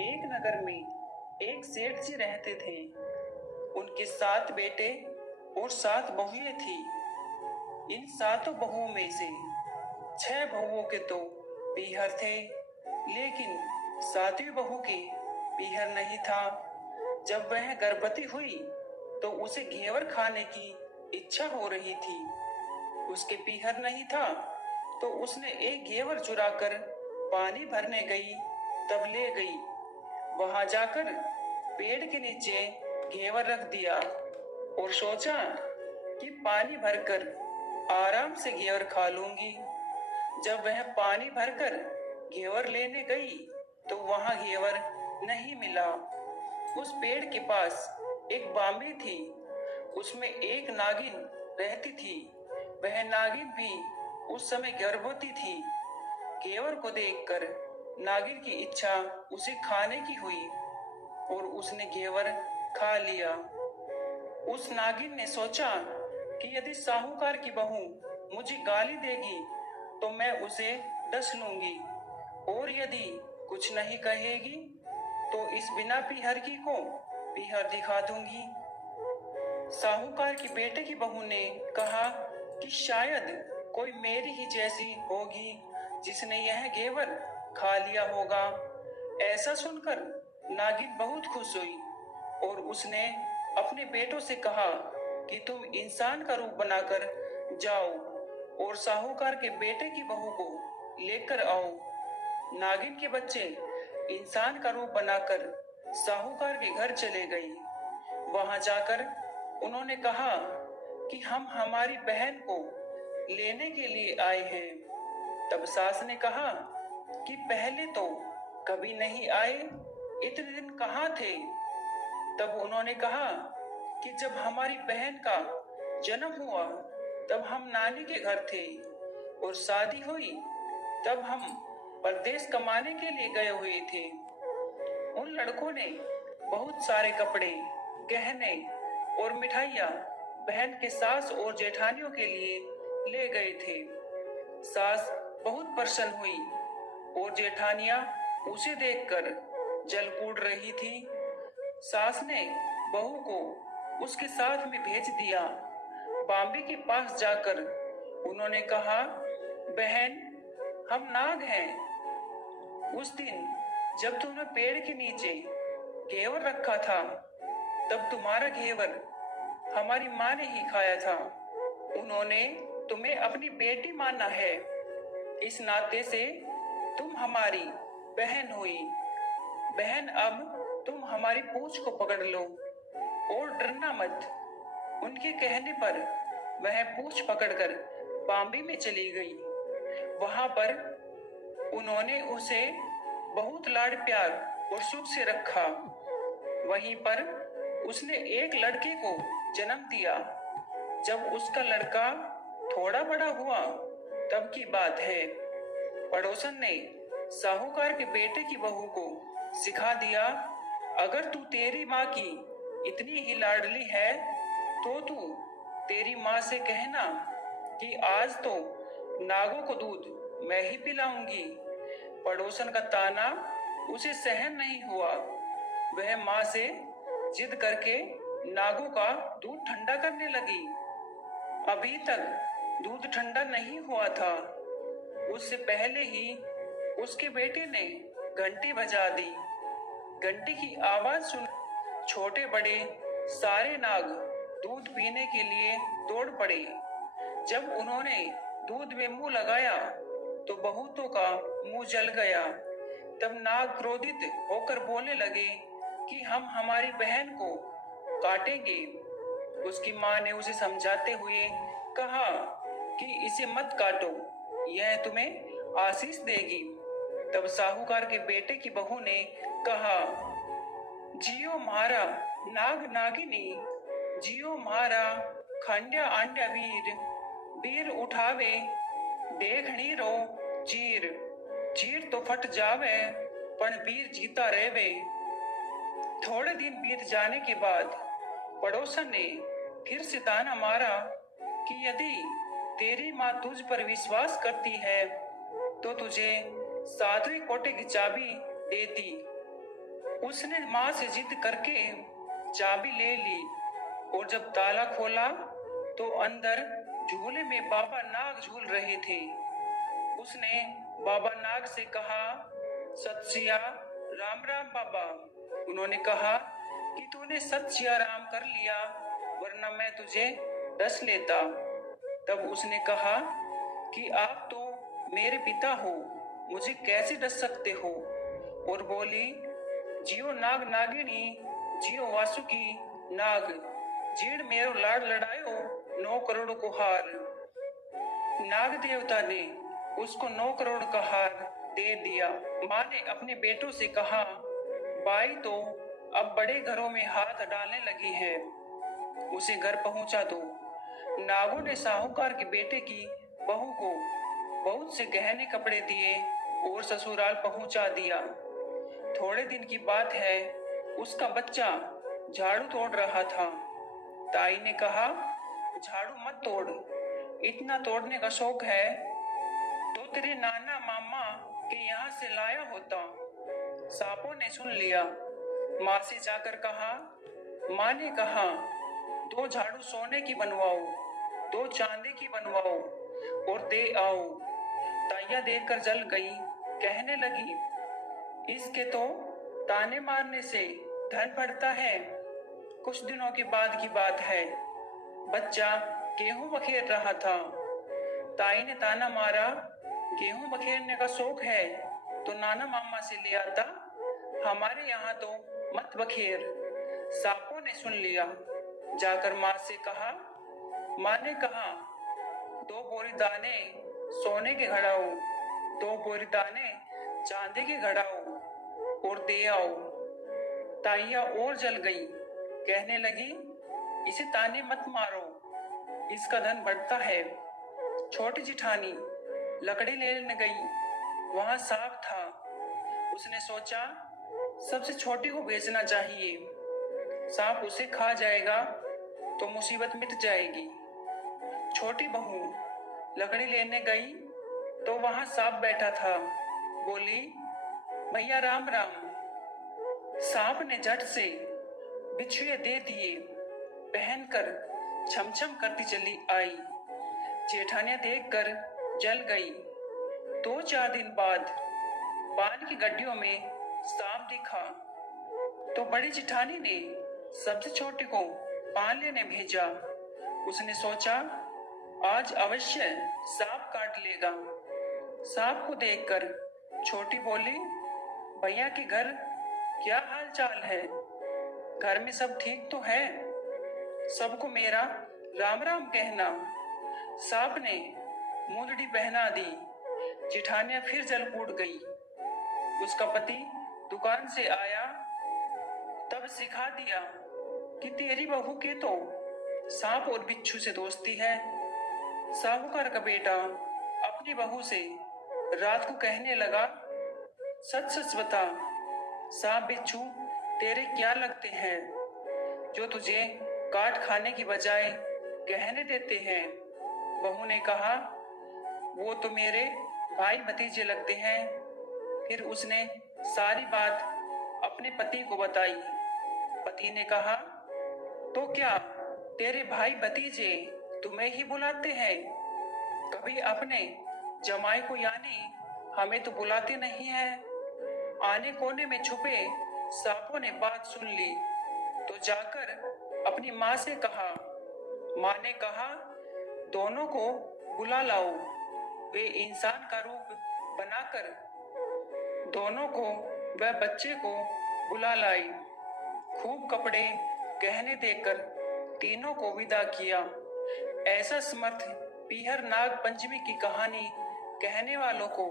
एक नगर में एक सेठ जी रहते थे। उनके 7 बेटे और 7 बहुएं थी। इन 7 बहुओं में से 6 बहुओं के तो पीहर थे, लेकिन 7वीं बहू के पीहर नहीं था। जब वह गर्भवती हुई तो उसे घेवर खाने की इच्छा हो रही थी। उसके पीहर नहीं था तो उसने एक घेवर चुराकर पानी भरने गई, तब ले गई। वहां जाकर पेड़ के नीचे घेवर रख दिया और सोचा कि पानी भरकर आराम से घेवर खा लूंगी। जब वह पानी भरकर घेवर लेने गई तो वहां घेवर नहीं मिला। उस पेड़ के पास एक बांबी थी, उसमें एक नागिन रहती थी। वह नागिन भी उस समय गर्भवती थी। घेवर को देखकर नागिन की इच्छा उसे खाने की हुई और उसने घेवर खा लिया। उस नागिन ने सोचा कि यदि साहूकार की बहू मुझे गाली देगी तो मैं उसे डस लूंगी, और यदि कुछ नहीं कहेगी तो इस बिना पीहर की को पीहर दिखा दूंगी। साहूकार की बेटे की बहू ने कहा कि शायद कोई मेरी ही जैसी होगी जिसने यह घेवर खा लिया होगा। ऐसा सुनकर नागिन बहुत खुश हुई और उसने अपने बेटों से कहा कि तुम इंसान का रूप बनाकर जाओ और साहूकार के बेटे की बहू को लेकर आओ। नागिन के बच्चे इंसान का रूप बनाकर साहूकार के घर चले गए। वहां जाकर उन्होंने कहा कि हम हमारी बहन को लेने के लिए आए हैं। तब सास ने कहा कि पहले तो कभी नहीं आए, इतने दिन कहाँ थे? तब उन्होंने कहा कि जब हमारी बहन का जन्म हुआ तब हम नानी के घर थे, और शादी हुई तब हम परदेश कमाने के लिए गए हुए थे। उन लड़कों ने बहुत सारे कपड़े, गहने और मिठाइयाँ बहन के सास और जेठानियों के लिए ले गए थे। सास बहुत प्रसन्न हुई और जेठानियां उसे देखकर जल कूद रही थी। सास ने बहू को उसके साथ में भेज दिया। बांबी के पास जाकर उन्होंने कहा, बहन, हम नाग हैं। उस दिन जब तुमने पेड़ के नीचे घेवर रखा था तब तुम्हारा घेवर हमारी माँ ने ही खाया था। उन्होंने तुम्हें अपनी बेटी माना है, इस नाते से तुम हमारी बहन हुई। बहन, अब तुम हमारी पूंछ को पकड़ लो और डरना मत। उनके कहने पर वह पूंछ पकड़कर बांबी में चली गई। वहां पर उन्होंने उसे बहुत लाड प्यार और सुख से रखा। वहीं पर उसने एक लड़के को जन्म दिया। जब उसका लड़का थोड़ा बड़ा हुआ तब की बात है, पड़ोसन ने साहूकार के बेटे की बहू को सिखा दिया, अगर तू तेरी माँ की इतनी ही लाडली है तो तू तेरी माँ से कहना कि आज तो नागों को दूध मैं ही पिलाऊंगी। पड़ोसन का ताना उसे सहन नहीं हुआ। वह माँ से जिद करके नागों का दूध ठंडा करने लगी। अभी तक दूध ठंडा नहीं हुआ था, उससे पहले ही उसके बेटे ने घंटी बजा दी। घंटी की आवाज सुन छोटे बड़े सारे नाग दूध पीने के लिए दौड़ पड़े। जब उन्होंने दूध में मुंह लगाया तो बहुतों का मुंह जल गया। तब नाग क्रोधित होकर बोलने लगे कि हम हमारी बहन को काटेंगे। उसकी माँ ने उसे समझाते हुए कहा कि इसे मत काटो, यह तुम्हें आशीष देगी। तब साहूकार के बेटे की बहू ने कहा, जियो म्हारा नाग नागिनी, जियो म्हारा खंड्या आंड्या वीर, वीर उठावे देखणी रो चीर, चीर तो फट जावे पण वीर जीता रहवे। थोड़े दिन बीत जाने के बाद पड़ोसन ने फिर से ताना मारा कि यदि तेरी माँ तुझ पर विश्वास करती है तो तुझे 7वें कोटे की चाबी देती। उसने माँ से जिद करके चाबी ले ली और जब ताला खोला तो अंदर झूले में बाबा नाग झूल रहे थे। उसने बाबा नाग से कहा, सत सिया राम राम बाबा। उन्होंने कहा कि तूने सत सिया राम कर लिया, वरना मैं तुझे डस लेता। तब उसने कहा कि आप तो मेरे पिता हो, मुझे कैसे डस सकते हो। और बोली, जियो नाग नागिनी, जियो वासुकी नाग, जीड़ मेरो लाड लड़ायो 9 करोड़ को हार। नाग देवता ने उसको 9 करोड़ का हार दे दिया। माँ ने अपने बेटों से कहा, बाई तो अब बड़े घरों में हाथ डालने लगी है, उसे घर पहुंचा दो। नागों ने साहूकार के बेटे की बहू को बहुत से गहने कपड़े दिए और ससुराल पहुंचा दिया। थोड़े दिन की बात है, उसका बच्चा झाड़ू तोड़ रहा था। ताई ने कहा, झाड़ू मत तोड़, इतना तोड़ने का शौक है तो तेरे नाना मामा के यहाँ से लाया होता। सांपों ने सुन लिया। माँ से जाकर कहा, माँ ने कहा 2 झाड़ू सोने की बनवाओ, 2 चांदी की बनवाओ और दे आओ। ताइया देखकर जल गई, कहने लगी, इसके तो ताने मारने से धन बढ़ता है। कुछ दिनों के बाद की बात है, बच्चा गेहूं बखेर रहा था। ताई ने ताना मारा, गेहूं बखेरने का शौक है तो नाना मामा से ले आता, हमारे यहाँ तो मत बखेर। सांपों ने सुन लिया। जाकर माँ से कहा, माँ ने कहा 2 बोरी दाने सोने के घड़ाओ, 2 बोरी दाने चांदी के घड़ाओ और दे आओ। ताइया और जल गई, कहने लगी, इसे ताने मत मारो, इसका धन बढ़ता है। छोटी जिठानी लकड़ी लेने गई, वहां सांप था। उसने सोचा सबसे छोटी को बेचना चाहिए, सांप उसे खा जाएगा तो मुसीबत मिट जाएगी। छोटी बहू लकड़ी लेने गई तो वहां सांप बैठा था। बोली, भैया राम राम। सांप ने झट से बिछुए दे दिए, पहनकर छमछम करती चली आई। जेठानियां देखकर जल गई। 2-4 दिन बाद पान की गड्डियों में सांप दिखा तो बड़ी जेठानी ने सबसे छोटी को पान लेने भेजा। उसने सोचा आज अवश्य सांप काट लेगा। सांप को देखकर छोटी बोली, भैया के घर क्या हाल चाल है, घर में सब ठीक तो है, सबको मेरा राम राम कहना। सांप ने मुंदड़ी पहना दी। जेठानियां फिर जल कूद गई। उसका पति दुकान से आया, तब सिखा दिया कि तेरी बहू के तो सांप और बिच्छू से दोस्ती है। साहूकार का बेटा अपनी बहू से रात को कहने लगा, सच सच बता, सांप बिच्छू तेरे क्या लगते हैं जो तुझे काट खाने की बजाय गहने देते हैं। बहू ने कहा, वो तो मेरे भाई भतीजे लगते हैं। फिर उसने सारी बात अपने पति को बताई। पति ने कहा, तो क्या तेरे भाई भतीजे तुम्हें ही बुलाते हैं, कभी अपने जमाई को यानी हमें तो बुलाते नहीं है। आने कोने में छुपे सांपों ने बात सुन ली तो जाकर अपनी माँ से कहा। माँ ने कहा, दोनों को बुला लाओ। वे इंसान का रूप बनाकर दोनों को वह बच्चे को बुला लाई। खूब कपड़े गहने देकर तीनों को विदा किया। ऐसा समर्थ पीहर नाग पंचमी की कहानी कहने वालों को,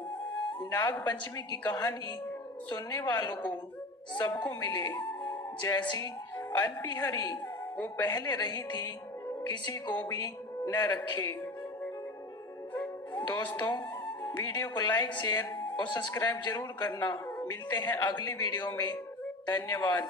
नाग पंचमी की कहानी सुनने वालों को सबको मिले। जैसी अनपीहरी वो पहले रही थी, किसी को भी न रखे। दोस्तों, वीडियो को लाइक, शेयर और सब्सक्राइब जरूर करना। मिलते हैं अगली वीडियो में। धन्यवाद।